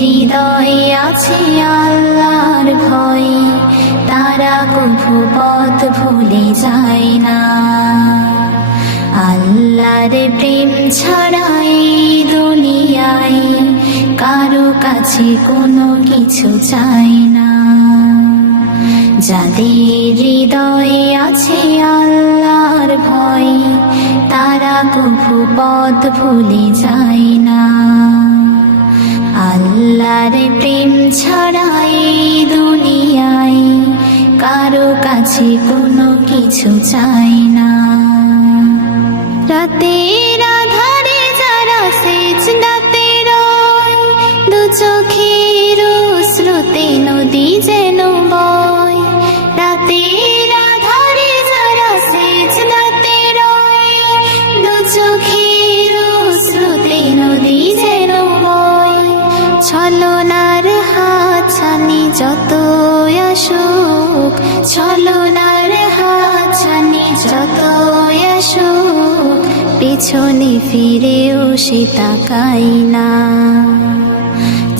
হৃদয়ে আছে আল্লাহর ভয়, তারা কভু পথ ভুলে যায় না। আল্লাহর প্রেম ছাড়া এই দুনিয়ায় কারো কাছে কোনো কিছু চাই না। যাদের হৃদয়ে আছে আল্লাহর ভয়, তারা কভু পথ ভুলে যায় না। আল্লাহর প্রেম ছাড়া এই দুনিয়ায় কারো কাছে কোনো কিছু চাই না। রাতের আধারে যারা সিজদাতে রয়, দু চোখের স্রোতে নদী যেন বয়। রাতের আধারে যারা সিজদাতে রয়, দু চোখের স্রোতে নদী যেন বয়। ছলনার হাতছানি যত আসুক, ছলনার হাতছানি যত আসুক, পেছনে ফিরেও সে তাকাই না।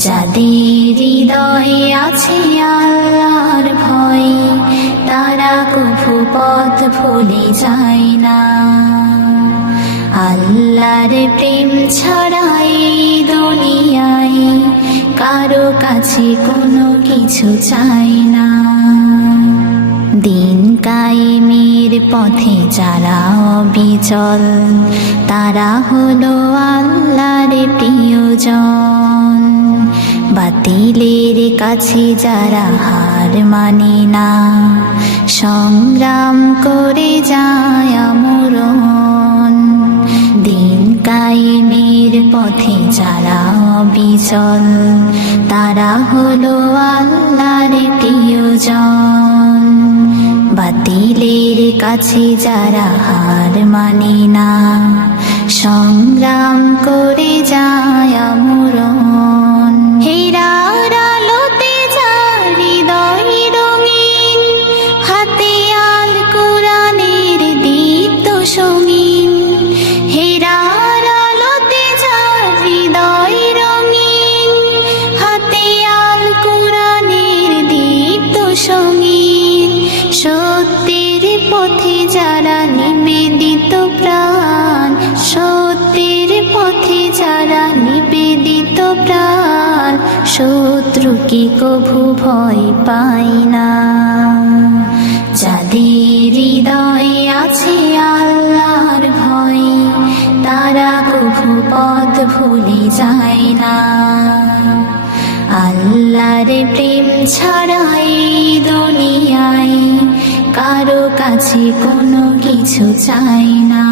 যাদের হৃদয়ে আছে আল্লাহর ভয়, তারা কভু পথ ভুলে যায় না। আল্লাহর প্রেম ছাড়া এই দুনিয়ায় কারো কাছে কোনো কিছু চাই না। দিন কায়েমের পথে যারা অবিচল, তারা হলো আল্লাহর প্রিয়জন। বাতিলের কাছে যারা হার মানে না, সংগ্রাম করে যায় আমরণ। দিন কায়েমের পথে যারা অবিচল, তারা হলো আল্লাহর প্রিয়জন। বাতিলের কাছে যারা হার মানে না, সংগ্রাম করে যায় আমরণ। হেরার আলোতে যার হৃদয় রঙিন, হাতে আল কোরআনের দীপ্ত সঙ্গীন। হেরার আলোতে যার হৃদয় রঙিন, হাতে আল কোরআনের দীপ্ত সঙ্গীন। সত্যের পথে যারা নিবেদিত প্রাণ, সত্যের পথে যারা নিবেদিত প্রাণ, শত্রুকে কভু ভয় পায় না। যাদের হৃদয়ে আছে আল্লাহর ভয়, তারা কভু পথ ভুলে যায় না। আল্লাহর প্রেম ছাড়া এই দুনিয়ায় কারো কাছে কোনো কিছু চাই না।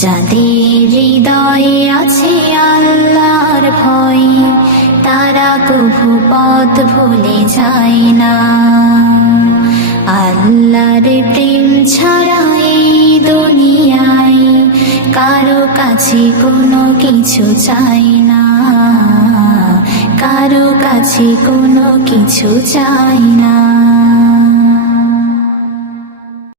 যাদের হৃদয়ে আছে আল্লাহর ভয়, তারা কভু পথ ভুলে যায় না। আল্লাহর প্রেম ছাড়া এই দুনিয়ায় কারো কাছে কোনো কিছু চাই না, কারো কাছে কোনো কিছু চাই না।